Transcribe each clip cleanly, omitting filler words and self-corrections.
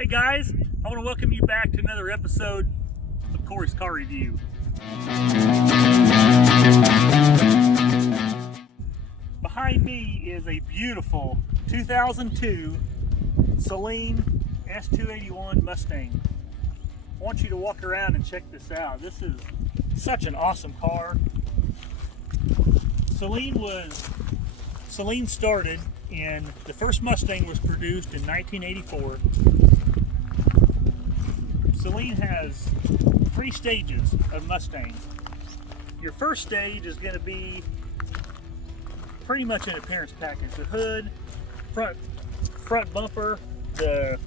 Hey guys, I want to welcome you back to another episode of Corey's Car Review. Behind me is a beautiful 2002 Saleen S281 Mustang. I want you to walk around and check this out. This is such an awesome car. Saleen started in, the first Mustang was produced in 1984. Saleen has 3 stages of Mustangs. Your first stage is going to be pretty much an appearance package. The hood, front bumper, the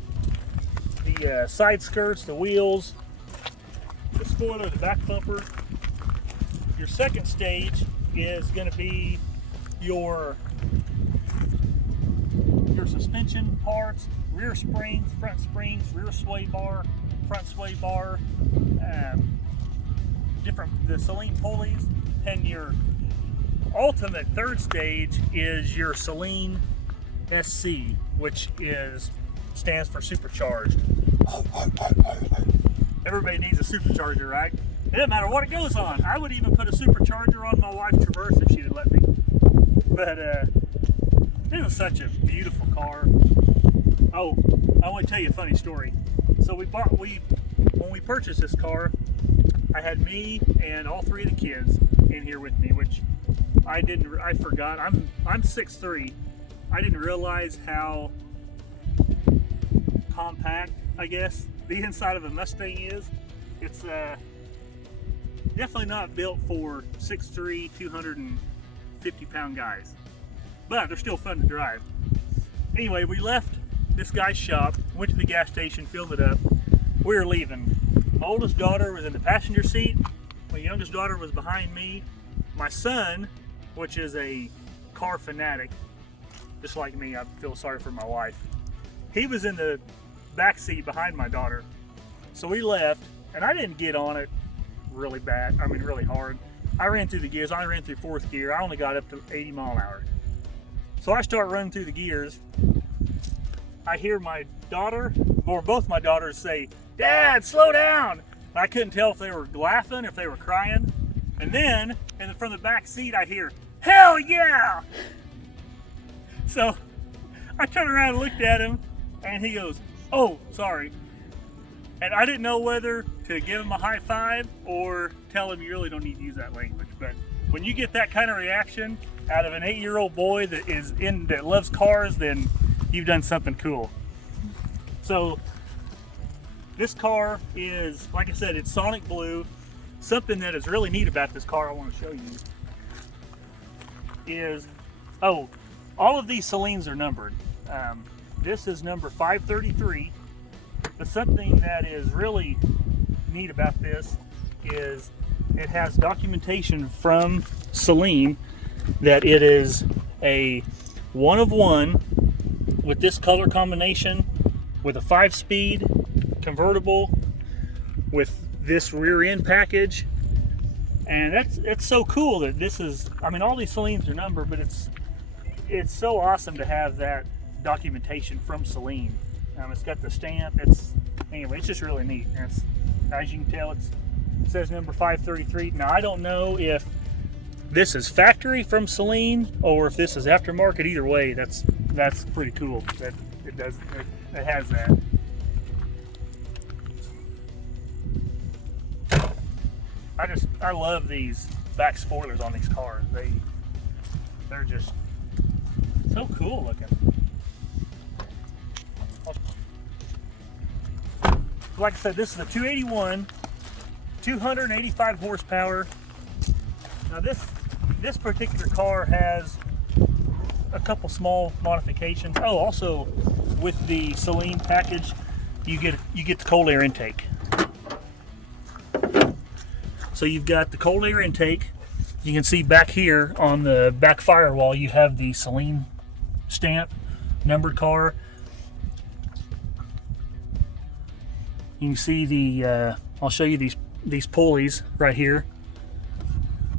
side skirts, the wheels, the spoiler, the back bumper. Your second stage is going to be your suspension parts, rear springs, rear sway bar, front sway bar, the Saleen pulleys, and your ultimate third stage is your Saleen SC, which stands for supercharged. Everybody needs a supercharger, right? It doesn't matter what it goes on. I would even put a supercharger on my wife's Traverse if she would let me. But this is such a beautiful car. Oh, I want to tell you a funny story. So when we purchased this car, I had me and all 3 of the kids in here with me, which I forgot. I'm 6'3". I didn't realize how compact, I guess, the inside of a Mustang is. It's definitely not built for 6'3", 250-pound guys, but they're still fun to drive. Anyway, we left this guy's shop, went to the gas station, filled it up. We were leaving. My oldest daughter was in the passenger seat. My youngest daughter was behind me. My son, which is a car fanatic, just like me, I feel sorry for my wife, he was in the back seat behind my daughter. So we left, and I didn't get on it really bad, really hard. I ran through the gears. I ran through 4th gear. I only got up to 80 mile an hour. So I start running through the gears. I hear my daughter, or both my daughters, say, "Dad, slow down." I couldn't tell if they were laughing, if they were crying. And then, from the back seat, I hear, "Hell yeah!" So I turned around and looked at him, and he goes, "Oh, sorry." And I didn't know whether to give him a high five or tell him you really don't need to use that language. But when you get that kind of reaction out of an 8-year-old boy that loves cars, then you've done something cool. So this car is, like I said, it's Sonic Blue. Something that is really neat about this car I want to show you is, all of these Saleens are numbered. This is number 533, but something that is really neat about this is it has documentation from Saleen that it is a 1 of 1 with this color combination, with a 5-speed convertible, with this rear end package. And it's so cool that this is, all these Saleens are numbered, but it's so awesome to have that documentation from Saleen. It's got the stamp. It's just really neat. And as you can tell, it says number 533. Now, I don't know if this is factory from Saleen or if this is aftermarket. Either way, that's pretty cool that it has that. I love these back spoilers on these cars. They're just so cool looking. Like I said, this is a 281, 285 horsepower. Now this particular car has a couple small modifications. Oh, also with the Saleen package, you get the cold air intake. So you've got the cold air intake. You can see back here on the back firewall, you have the Saleen stamp, numbered car. You can see the, I'll show you these pulleys right here.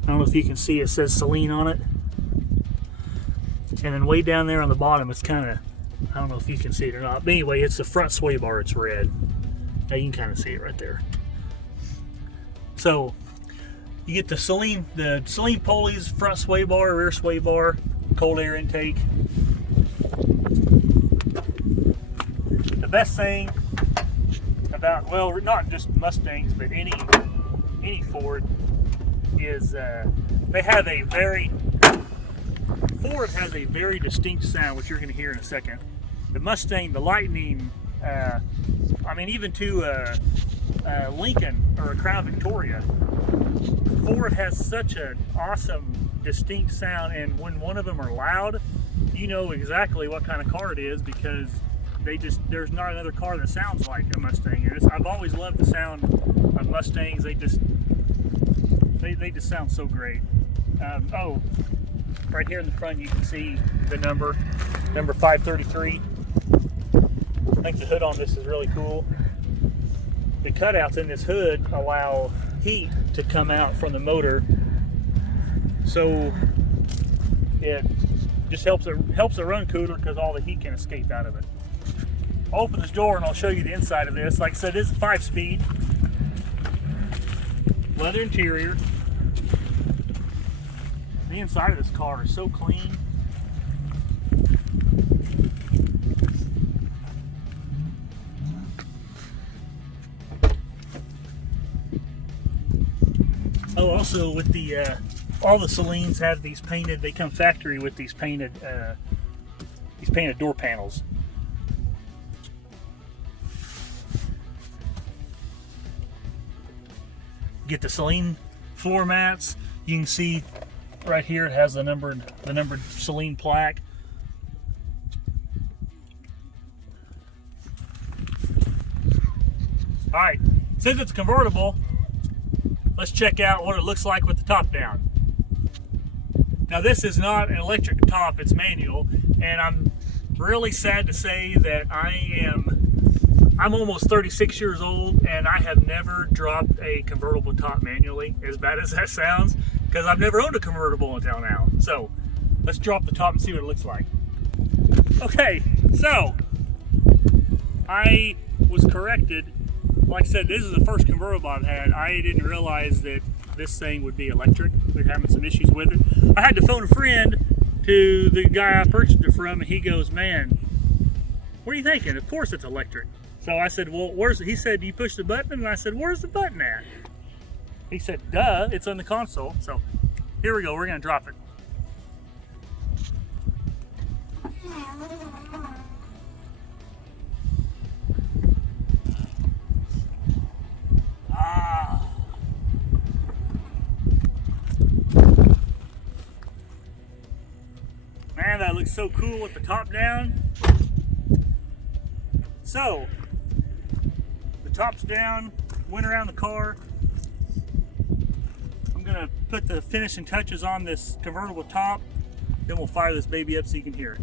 I don't know if you can see, it says Saleen on it. And then way down there on the bottom, it's kind of I don't know if you can see it or not. But anyway, it's the front sway bar. It's red. Now you can kind of see it right there. So you get the Saleen pulleys, front sway bar, rear sway bar, cold air intake. The best thing about, well, not just Mustangs, but any Ford is they have a very, Ford has a very distinct sound, which you're going to hear in a second. The Mustang, the Lightning, I mean, even to Lincoln or a Crown Victoria, Ford has such an awesome, distinct sound, and when one of them are loud, you know exactly what kind of car it is, because there's not another car that sounds like a Mustang. And I've always loved the sound of Mustangs. They just sound so great. Oh, right here in the front you can see the number 533. I think the hood on this is really cool. The cutouts in this hood allow heat to come out from the motor, so it just helps it run cooler because all the heat can escape out of it. I'll open this door and I'll show you the inside of this. Like I said, it's a 5-speed, leather interior. The inside of this car is so clean. Oh, also with the all the Saleens have these painted. They come factory with these painted door panels. Get the Saleen floor mats. You can see right here it has the numbered Saleen plaque. All right, since it's convertible, let's check out what it looks like with the top down. Now this is not an electric top, it's manual, and I'm really sad to say that I'm almost 36 years old and I have never dropped a convertible top manually, as bad as that sounds, because I've never owned a convertible until now. So let's drop the top and see what it looks like. Okay, so I was corrected. Like I said, this is the first convertible I've had. I didn't realize that this thing would be electric. We're having some issues with it. I had to phone a friend to the guy I purchased it from, and he goes, "Man, what are you thinking? Of course it's electric." So I said, "Well, where's it?" He said, "You push the button?" And I said, "Where's the button at?" He said, "Duh, it's on the console." So here we go, we're gonna drop it. Man, that looks so cool with the top down. So, the top's down, went around the car. I'm gonna put the finishing touches on this convertible top, then we'll fire this baby up so you can hear it.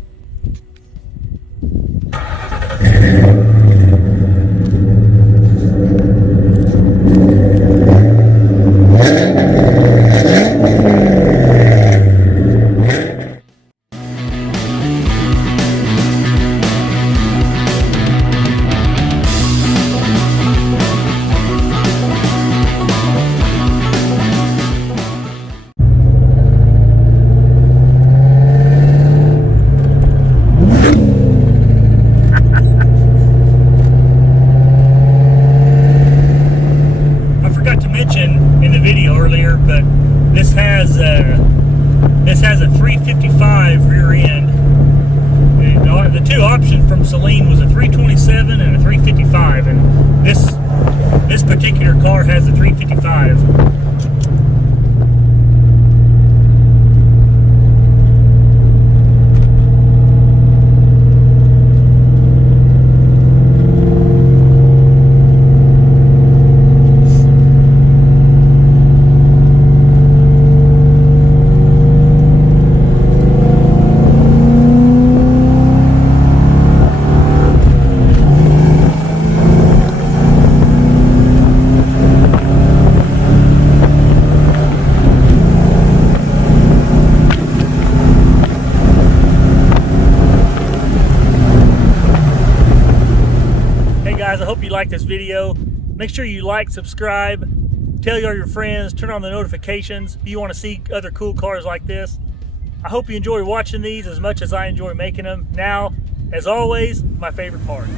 This has a 355 rear end. The two options from Saleen was a 327 and a 355, and this particular car has a 355. guys, I hope you liked this video. Make sure you like, subscribe, tell all your friends, turn on the notifications if you want to see other cool cars like this. I hope you enjoy watching these as much as I enjoy making them. Now, as always, my favorite part.